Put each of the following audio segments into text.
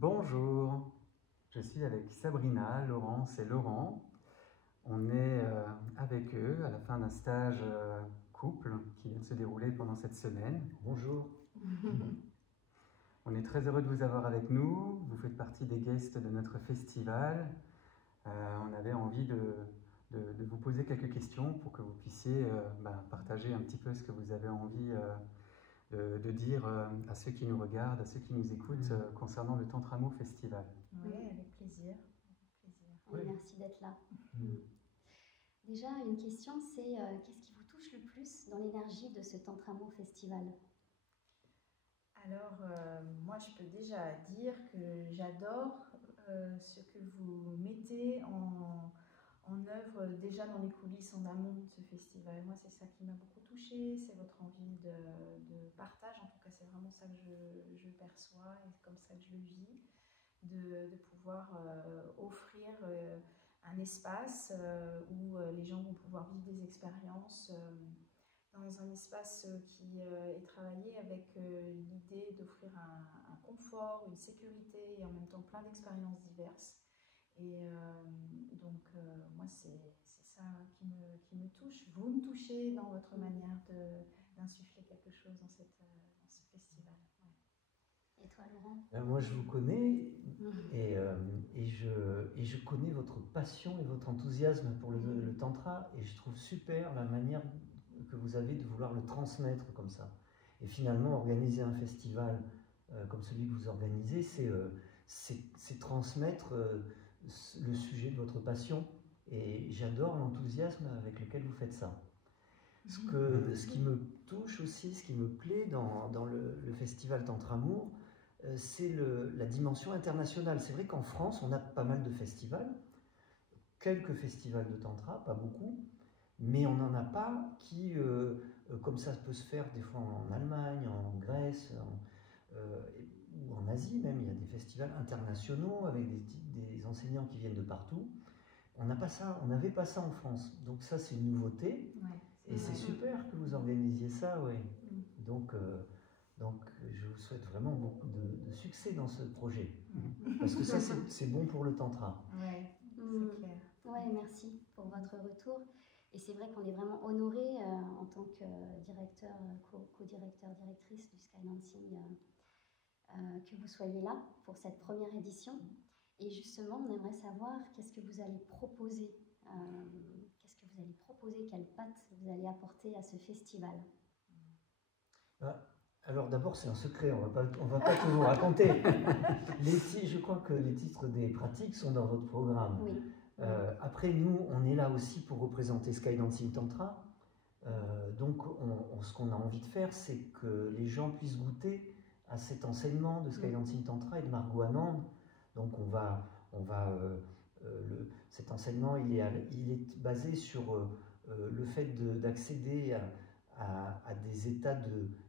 Bonjour, je suis avec Sabrina, Laurence et Laurent. On est avec eux à la fin d'un stage couple qui vient de se dérouler pendant cette semaine. Bonjour. On est très heureux de vous avoir avec nous. Vous faites partie des guests de notre festival. On avait envie de vous poser quelques questions pour que vous puissiez partager un petit peu ce que vous avez envie de dire à ceux qui nous regardent, à ceux qui nous écoutent concernant le Tantramo Festival. Oui, avec plaisir. Oui, merci d'être là. Déjà, une question, c'est qu'est-ce qui vous touche le plus dans l'énergie de ce Tantramo Festival? Alors, moi, je peux déjà dire que j'adore ce que vous mettez en œuvre déjà dans les coulisses en amont de ce festival. Moi, c'est ça qui m'a beaucoup touchée, c'est votre envie de partage. En tout cas, c'est vraiment ça que je perçois et comme ça que je le vis, de pouvoir offrir un espace où les gens vont pouvoir vivre des expériences dans un espace qui est travaillé avec l'idée d'offrir un confort, une sécurité et en même temps plein d'expériences diverses. Et donc, moi, c'est ça qui me touche. Vous me touchez dans votre manière d'insuffler quelque chose dans ce festival. Ouais. Et toi, Laurent? Moi, je vous connais et je connais votre passion et votre enthousiasme pour le tantra et je trouve super la manière que vous avez de vouloir le transmettre comme ça. Et finalement, organiser un festival comme celui que vous organisez, c'est transmettre le sujet de votre passion et j'adore l'enthousiasme avec lequel vous faites ça. Ce qui me touche aussi, ce qui me plaît dans le festival Tantramour, c'est la dimension internationale. C'est vrai qu'en France, on a pas mal de festivals, quelques festivals de Tantra, pas beaucoup, mais on n'en a pas qui, comme ça peut se faire des fois en Allemagne, en Grèce, ou en Asie même, il y a des festivals internationaux avec des enseignants qui viennent de partout. On n'a pas ça, on n'avait pas ça en France, donc ça c'est une nouveauté, et c'est super que vous organisiez ça, ouais. Donc je vous souhaite vraiment beaucoup de succès dans ce projet, parce que ça c'est bon pour le tantra. Oui, c'est clair. Ouais, merci pour votre retour. Et c'est vrai qu'on est vraiment honorés en tant que directeur, co-directeur, directrice du Skydancing, que vous soyez là pour cette première édition. Et justement, on aimerait savoir qu'est-ce que vous allez proposer, quelle patte vous allez apporter à ce festival. Alors d'abord, c'est un secret, on va pas tout vous raconter. Je crois que les titres des pratiques sont dans votre programme. Oui. Après, nous, on est là aussi pour représenter Skydancing Tantra. Donc, ce qu'on a envie de faire, c'est que les gens puissent goûter à cet enseignement de Skydancing Tantra et de Margot Anand. Donc, cet enseignement, il est basé sur le fait d'accéder à des états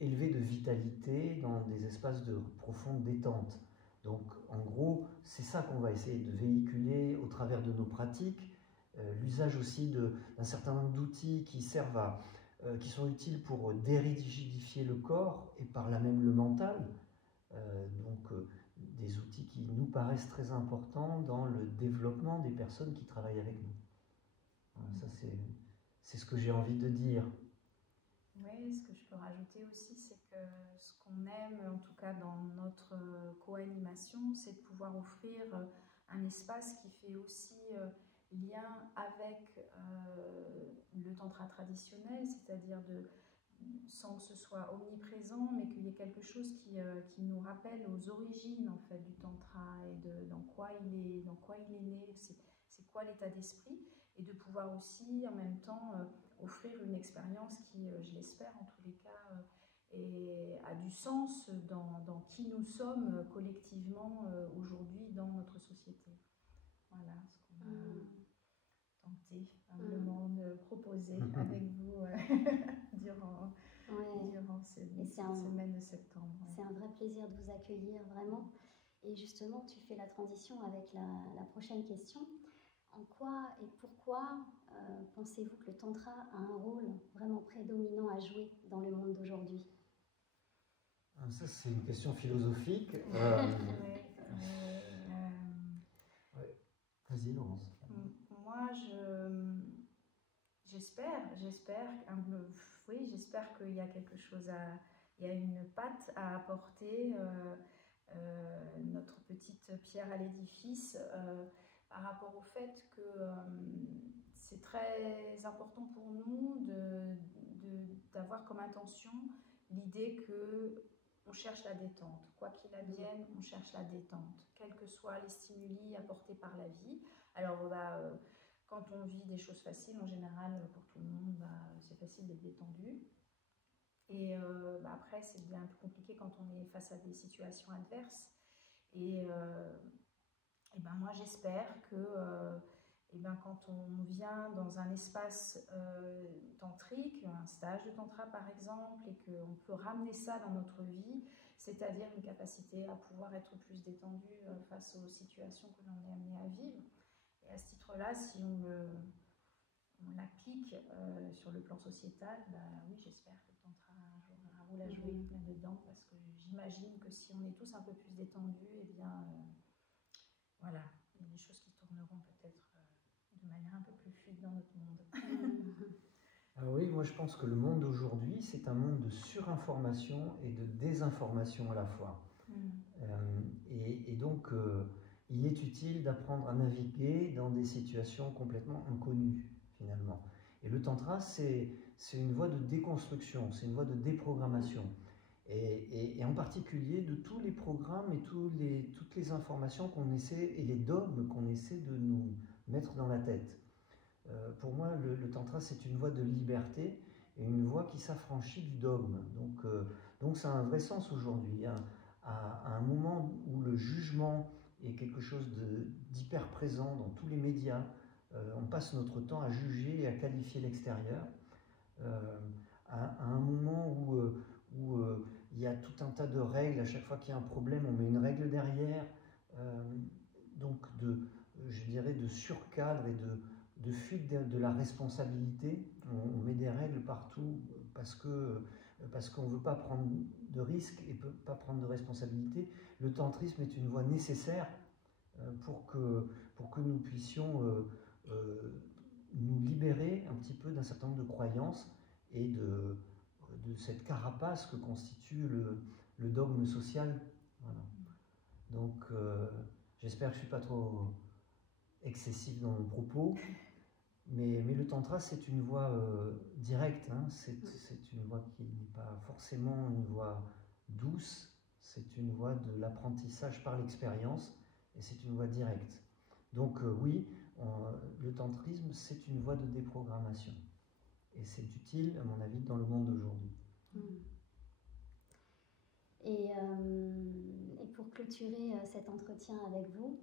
élevés de vitalité dans des espaces de profonde détente. Donc, en gros, c'est ça qu'on va essayer de véhiculer au travers de nos pratiques, l'usage aussi d'un certain nombre d'outils qui sont utiles pour dérigidifier le corps et par là même le mental. Des outils qui nous paraissent très importants dans le développement des personnes qui travaillent avec nous. Voilà, ça, c'est ce que j'ai envie de dire. Oui, ce que je peux rajouter aussi, c'est que ce qu'on aime, en tout cas dans notre co-animation, c'est de pouvoir offrir un espace qui fait aussi lien avec le tantra traditionnel, c'est-à-dire sans que ce soit omniprésent, mais qu'il y ait quelque chose qui nous rappelle aux origines en fait du tantra et dans quoi il est né, c'est quoi l'état d'esprit, et de pouvoir aussi en même temps offrir une expérience qui, je l'espère en tous les cas, a du sens dans qui nous sommes collectivement aujourd'hui dans notre société. Voilà ce qu'on a tenté humblement de proposer avec vous durant cette semaine de septembre. C'est un vrai plaisir de vous accueillir, vraiment. Et justement, tu fais la transition avec la prochaine question. En quoi et pourquoi pensez-vous que le tantra a un rôle vraiment prédominant à jouer dans le monde d'aujourd'hui? Ça, c'est une question philosophique. Vas-y, Laurence. Moi, j'espère qu'il y a quelque chose il y a une patte à apporter, notre petite pierre à l'édifice, par rapport au fait que c'est très important pour nous d'avoir comme intention l'idée que on cherche la détente. Quoi qu'il advienne, on cherche la détente, quels que soient les stimuli apportés par la vie. Alors, quand on vit des choses faciles, en général, pour tout le monde, c'est facile d'être détendu. Et après, c'est bien plus compliqué quand on est face à des situations adverses. Et moi, j'espère que quand on vient dans un espace tantrique, un stage de tantra par exemple, et qu'on peut ramener ça dans notre vie, c'est-à-dire une capacité à pouvoir être plus détendu face aux situations que l'on est amené à vivre. Et à ce titre-là, si on l'applique sur le plan sociétal, oui, j'espère que le tantra un jour aura un rôle à jouer là-dedans, parce que j'imagine que si on est tous un peu plus détendus, eh bien, voilà, il y a des choses qui tourneront peut-être de manière un peu plus fluide dans notre monde. Alors oui, moi je pense que le monde d'aujourd'hui, c'est un monde de surinformation et de désinformation à la fois. Et donc, il est utile d'apprendre à naviguer dans des situations complètement inconnues, finalement. Et le tantra, c'est une voie de déconstruction, c'est une voie de déprogrammation. Et en particulier de tous les programmes et toutes les informations qu'on essaie, et les dogmes qu'on essaie de nous mettre dans la tête. Pour moi, le tantra, c'est une voie de liberté et une voie qui s'affranchit du dogme. Donc ça a un vrai sens aujourd'hui. À un moment où le jugement est quelque chose d'hyper présent dans tous les médias, on passe notre temps à juger et à qualifier l'extérieur. À un moment où il y a tout un tas de règles, à chaque fois qu'il y a un problème, on met une règle derrière. Donc je dirais de surcadre et de fuite de la responsabilité. On met des règles partout parce qu'on ne veut pas prendre de risques et pas prendre de responsabilité. Le tantrisme est une voie nécessaire pour que nous puissions nous libérer un petit peu d'un certain nombre de croyances et de cette carapace que constitue le dogme social. Voilà. Donc j'espère que je ne suis pas trop excessif dans mon propos. Mais le tantra, c'est une voie directe, hein. C'est une voie qui n'est pas forcément une voie douce, c'est une voie de l'apprentissage par l'expérience, et c'est une voie directe. Donc oui, le tantrisme, c'est une voie de déprogrammation. Et c'est utile, à mon avis, dans le monde d'aujourd'hui. Et pour clôturer cet entretien avec vous,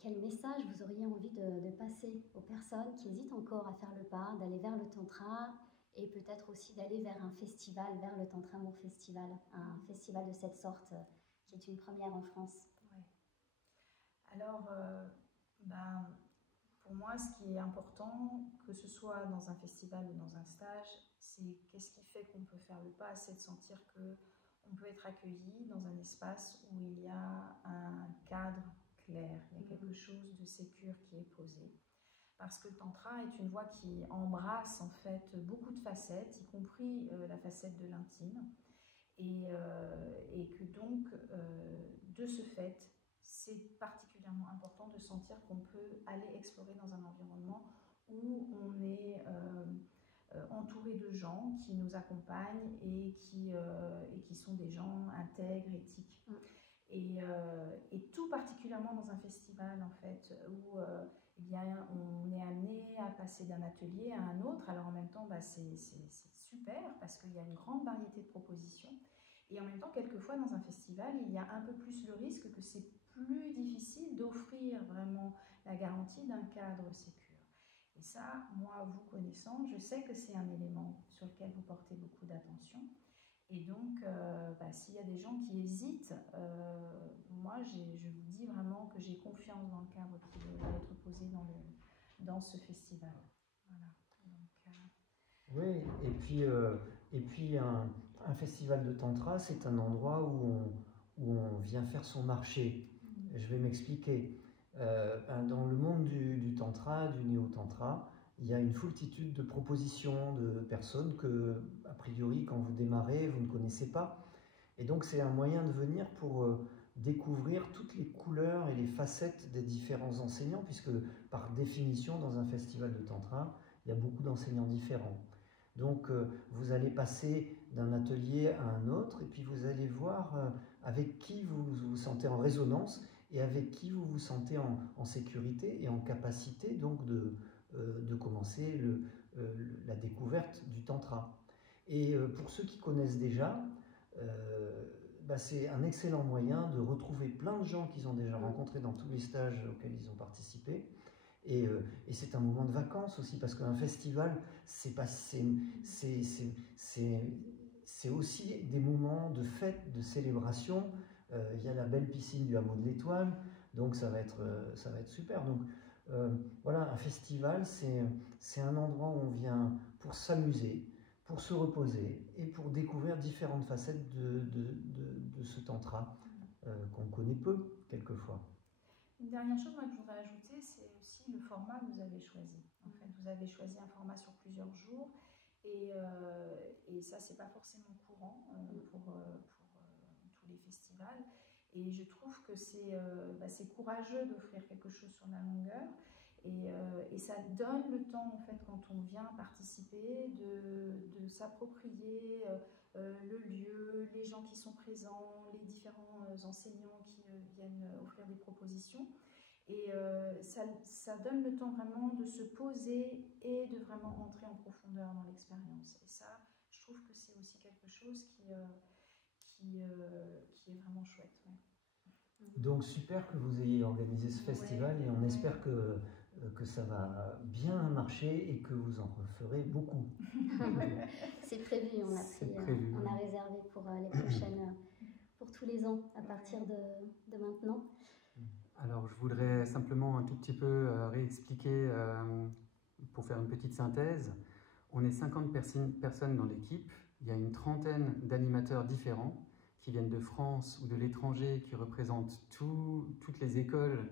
quel message vous auriez envie de passer aux personnes qui hésitent encore à faire le pas, d'aller vers le tantra et peut-être aussi d'aller vers un festival, vers le Tantra Amour Festival, un festival de cette sorte qui est une première en France? Ouais. Alors, pour moi, ce qui est important, que ce soit dans un festival ou dans un stage, c'est qu'est-ce qui fait qu'on peut faire le pas, c'est de sentir qu'on peut être accueilli dans un espace où il y a un cadre clair, il y a quelque chose de sécure qui est posé. Parce que le tantra est une voie qui embrasse en fait beaucoup de facettes, y compris la facette de l'intime, et que donc, de ce fait, c'est particulièrement important de sentir qu'on peut aller explorer dans un environnement où on est entouré de gens qui nous accompagnent et qui sont des gens intègres, éthiques. Et tout particulièrement dans un festival en fait où on est amené à passer d'un atelier à un autre. Alors en même temps, c'est super parce qu'il y a une grande variété de propositions. Et en même temps, quelquefois dans un festival, il y a un peu plus le risque que c'est plus difficile d'offrir vraiment la garantie d'un cadre sécure. Et ça, moi, vous connaissant, je sais que c'est un élément sur lequel vous portez beaucoup d'attention. Et donc, s'il y a des gens qui hésitent, moi, je vous dis vraiment que j'ai confiance dans le cadre qui va être posé dans ce festival. Voilà. Donc, oui, et puis un festival de tantra, c'est un endroit où on vient faire son marché. Je vais m'expliquer. Dans le monde du tantra, du néo-tantra, il y a une foultitude de propositions de personnes que, a priori, quand vous démarrez, vous ne connaissez pas. Et donc c'est un moyen de venir pour découvrir toutes les couleurs et les facettes des différents enseignants, puisque par définition, dans un festival de tantra, il y a beaucoup d'enseignants différents. Donc vous allez passer d'un atelier à un autre, et puis vous allez voir avec qui vous vous sentez en résonance, et avec qui vous vous sentez en sécurité et en capacité donc de commencer la découverte du tantra. Et pour ceux qui connaissent déjà, c'est un excellent moyen de retrouver plein de gens qu'ils ont déjà rencontrés dans tous les stages auxquels ils ont participé. Et c'est un moment de vacances aussi, parce qu'un festival, c'est aussi des moments de fête, de célébration. Il y a la belle piscine du hameau de l'Étoile, donc ça va être super. Donc voilà, un festival, c'est un endroit où on vient pour s'amuser, pour se reposer et pour découvrir différentes facettes de ce tantra qu'on connaît peu, quelquefois. Une dernière chose que je voudrais ajouter, c'est aussi le format que vous avez choisi. En fait, vous avez choisi un format sur plusieurs jours et ça, c'est pas forcément courant pour tous les festivals. Et je trouve que c'est courageux d'offrir quelque chose sur la longueur. Et ça donne le temps, en fait, quand on vient participer, de s'approprier le lieu, les gens qui sont présents, les différents enseignants qui viennent offrir des propositions. Et ça donne le temps vraiment de se poser et de vraiment entrer en profondeur dans l'expérience. Et ça, je trouve que c'est aussi quelque chose qui est vraiment chouette. Ouais. Donc super que vous ayez organisé ce festival, et on espère que ça va bien marcher et que vous en referez beaucoup. C'est prévu, on a réservé pour les prochaines, pour tous les ans à partir de maintenant. Alors je voudrais simplement un tout petit peu réexpliquer, pour faire une petite synthèse. On est 50 personnes dans l'équipe, il y a une trentaine d'animateurs différents qui viennent de France ou de l'étranger, qui représentent toutes les écoles,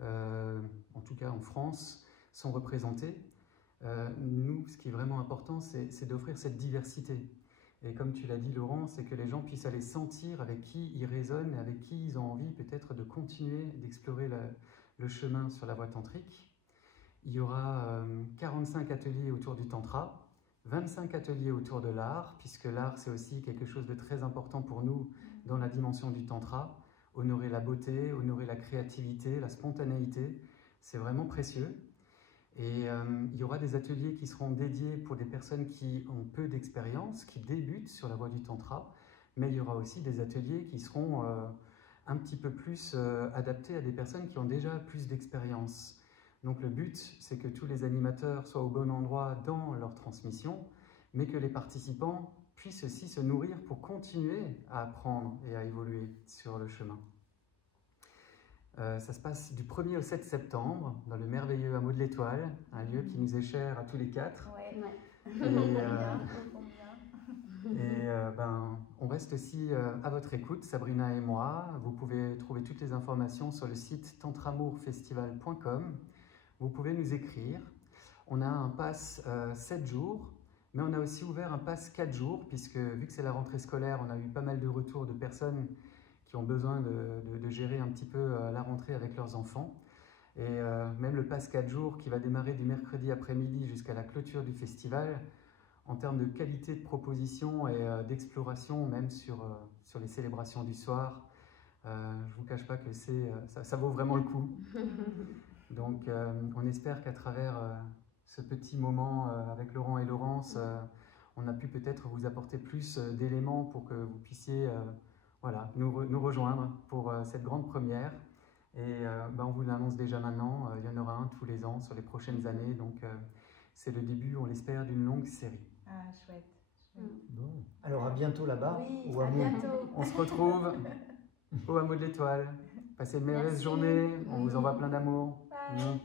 en tout cas en France, sont représentées. Nous, ce qui est vraiment important, c'est d'offrir cette diversité. Et comme tu l'as dit, Laurent, c'est que les gens puissent aller sentir avec qui ils résonnent et avec qui ils ont envie peut-être de continuer d'explorer le chemin sur la voie tantrique. Il y aura 45 ateliers autour du tantra, 25 ateliers autour de l'art, puisque l'art, c'est aussi quelque chose de très important pour nous dans la dimension du tantra. Honorer la beauté, honorer la créativité, la spontanéité, c'est vraiment précieux. Et il y aura des ateliers qui seront dédiés pour des personnes qui ont peu d'expérience, qui débutent sur la voie du tantra, mais il y aura aussi des ateliers qui seront un petit peu plus adaptés à des personnes qui ont déjà plus d'expérience. Donc le but, c'est que tous les animateurs soient au bon endroit dans leur transmission, mais que les participants puissent aussi se nourrir pour continuer à apprendre et à évoluer sur le chemin. Ça se passe du 1er au 7 septembre dans le merveilleux hameau de l'Étoile, un lieu qui nous est cher à tous les quatre. On reste aussi à votre écoute, Sabrina et moi. Vous pouvez trouver toutes les informations sur le site tantramourfestival.com. Vous pouvez nous écrire. On a un pass 7 jours, mais on a aussi ouvert un pass 4 jours, puisque vu que c'est la rentrée scolaire, on a eu pas mal de retours de personnes qui ont besoin de gérer un petit peu la rentrée avec leurs enfants. Et même le pass 4 jours qui va démarrer du mercredi après-midi jusqu'à la clôture du festival, en termes de qualité de proposition et d'exploration, même sur les célébrations du soir, je ne vous cache pas que ça vaut vraiment le coup. Donc on espère qu'à travers ce petit moment avec Laurent et Laurence, on a pu peut-être vous apporter plus d'éléments pour que vous puissiez nous rejoindre pour cette grande première. Et on vous l'annonce déjà maintenant, il y en aura un tous les ans sur les prochaines années. Donc c'est le début, on l'espère, d'une longue série. Ah, chouette. Bon. Alors à bientôt là-bas. Oui, à bientôt. On se retrouve au hameau de l'Étoile. Passez une merveilleuse journée, on vous envoie plein d'amour. Bye.